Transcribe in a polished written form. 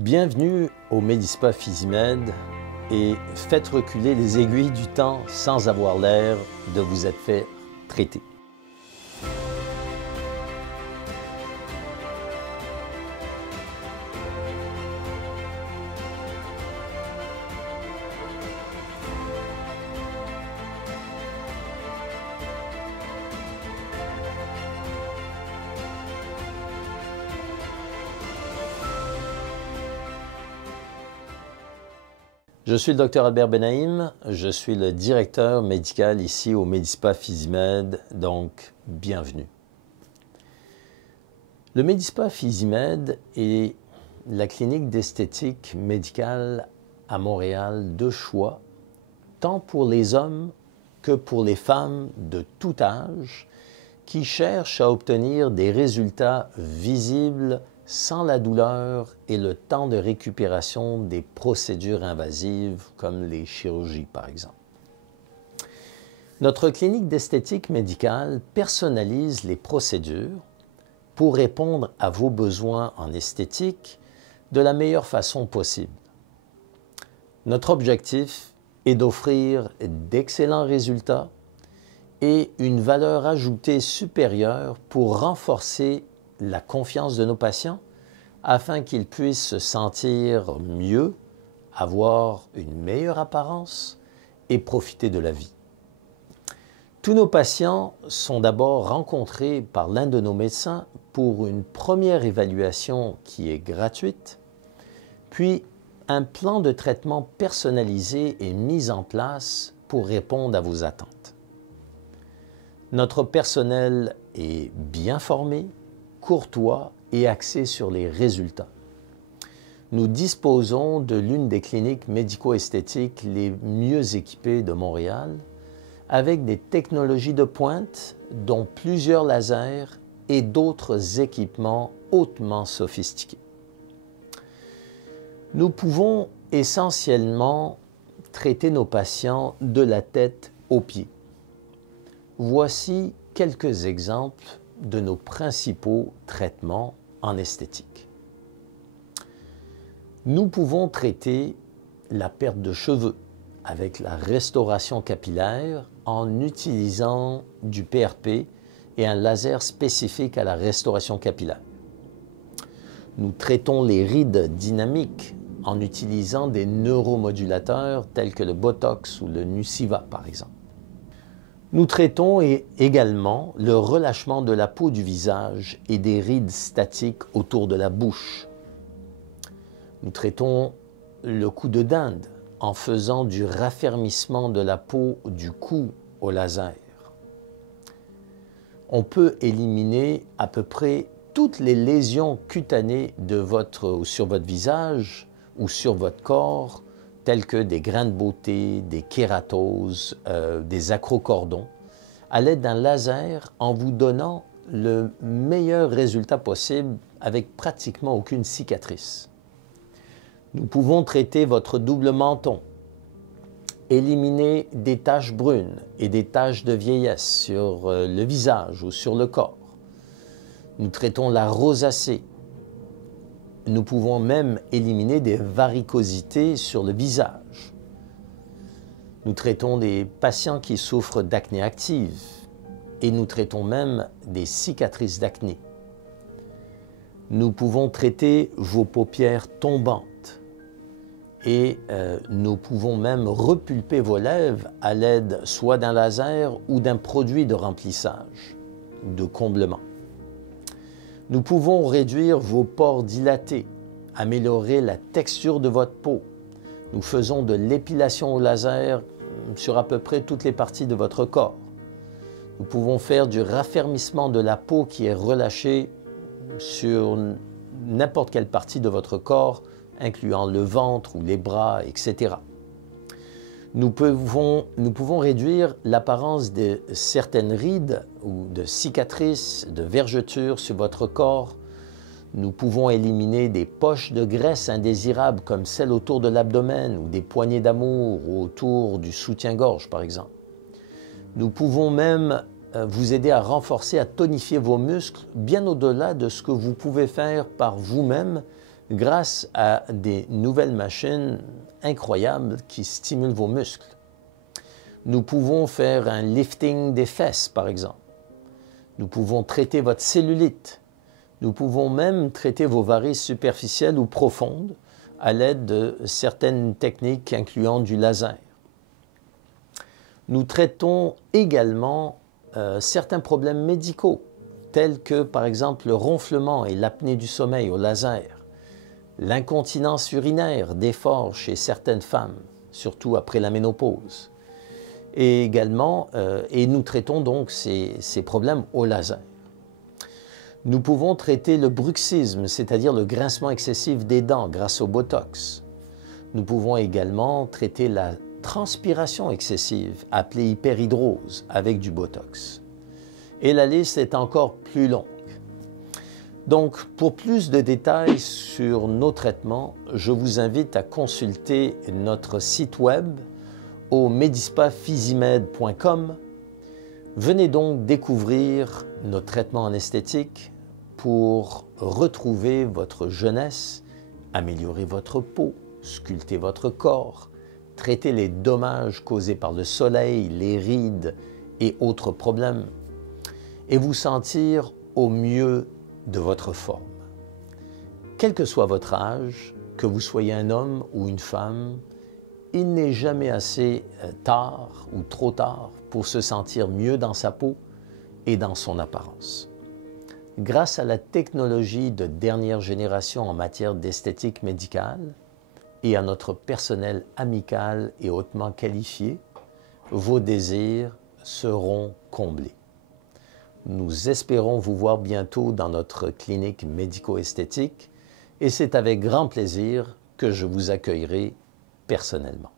Bienvenue au Medispa Physimed et faites reculer les aiguilles du temps sans avoir l'air de vous être fait traiter. Je suis le Dr Albert Benaïm, je suis le directeur médical ici au Medispa Physimed, donc bienvenue. Le Medispa Physimed est la clinique d'esthétique médicale à Montréal de choix, tant pour les hommes que pour les femmes de tout âge qui cherchent à obtenir des résultats visibles sans la douleur et le temps de récupération des procédures invasives comme les chirurgies par exemple. Notre clinique d'esthétique médicale personnalise les procédures pour répondre à vos besoins en esthétique de la meilleure façon possible. Notre objectif est d'offrir d'excellents résultats et une valeur ajoutée supérieure pour renforcer la confiance de nos patients afin qu'ils puissent se sentir mieux, avoir une meilleure apparence et profiter de la vie. Tous nos patients sont d'abord rencontrés par l'un de nos médecins pour une première évaluation qui est gratuite, puis un plan de traitement personnalisé est mis en place pour répondre à vos attentes. Notre personnel est bien formé, courtois et axé sur les résultats. Nous disposons de l'une des cliniques médico-esthétiques les mieux équipées de Montréal, avec des technologies de pointe, dont plusieurs lasers et d'autres équipements hautement sophistiqués. Nous pouvons essentiellement traiter nos patients de la tête aux pieds. Voici quelques exemples de nos principaux traitements en esthétique. Nous pouvons traiter la perte de cheveux avec la restauration capillaire en utilisant du PRP et un laser spécifique à la restauration capillaire. Nous traitons les rides dynamiques en utilisant des neuromodulateurs tels que le Botox ou le Nuciva par exemple. Nous traitons également le relâchement de la peau du visage et des rides statiques autour de la bouche. Nous traitons le cou de dinde en faisant du raffermissement de la peau du cou au laser. On peut éliminer à peu près toutes les lésions cutanées sur votre visage ou sur votre corps, tels que des grains de beauté, des kératoses, des acrocordons, à l'aide d'un laser en vous donnant le meilleur résultat possible avec pratiquement aucune cicatrice. Nous pouvons traiter votre double menton, éliminer des taches brunes et des taches de vieillesse sur le visage ou sur le corps. Nous traitons la rosacée. Nous pouvons même éliminer des varicosités sur le visage. Nous traitons des patients qui souffrent d'acné active et nous traitons même des cicatrices d'acné. Nous pouvons traiter vos paupières tombantes et nous pouvons même repulper vos lèvres à l'aide soit d'un laser ou d'un produit de remplissage, de comblement. Nous pouvons réduire vos pores dilatés, améliorer la texture de votre peau. Nous faisons de l'épilation au laser sur à peu près toutes les parties de votre corps. Nous pouvons faire du raffermissement de la peau qui est relâchée sur n'importe quelle partie de votre corps, incluant le ventre ou les bras, etc. Nous pouvons réduire l'apparence de certaines rides ou de cicatrices, de vergetures sur votre corps. Nous pouvons éliminer des poches de graisse indésirables comme celles autour de l'abdomen ou des poignées d'amour ou autour du soutien-gorge par exemple. Nous pouvons même vous aider à renforcer, à tonifier vos muscles bien au-delà de ce que vous pouvez faire par vous-même grâce à des nouvelles machines incroyables qui stimulent vos muscles. Nous pouvons faire un lifting des fesses, par exemple. Nous pouvons traiter votre cellulite. Nous pouvons même traiter vos varices superficielles ou profondes à l'aide de certaines techniques incluant du laser. Nous traitons également certains problèmes médicaux, tels que par exemple le ronflement et l'apnée du sommeil au laser, l'incontinence urinaire d'effort chez certaines femmes, surtout après la ménopause. Et également, nous traitons donc ces problèmes au laser. Nous pouvons traiter le bruxisme, c'est-à-dire le grincement excessif des dents grâce au Botox. Nous pouvons également traiter la transpiration excessive, appelée hyperhidrose, avec du Botox. Et la liste est encore plus longue. Donc, pour plus de détails sur nos traitements, je vous invite à consulter notre site web au medispafisimed.com. Venez donc découvrir nos traitements en esthétique pour retrouver votre jeunesse, améliorer votre peau, sculpter votre corps, traiter les dommages causés par le soleil, les rides et autres problèmes, et vous sentir au mieux de votre forme. Quel que soit votre âge, que vous soyez un homme ou une femme, il n'est jamais assez tard ou trop tard pour se sentir mieux dans sa peau et dans son apparence. Grâce à la technologie de dernière génération en matière d'esthétique médicale et à notre personnel amical et hautement qualifié, vos désirs seront comblés. Nous espérons vous voir bientôt dans notre clinique médico-esthétique et c'est avec grand plaisir que je vous accueillerai personnellement.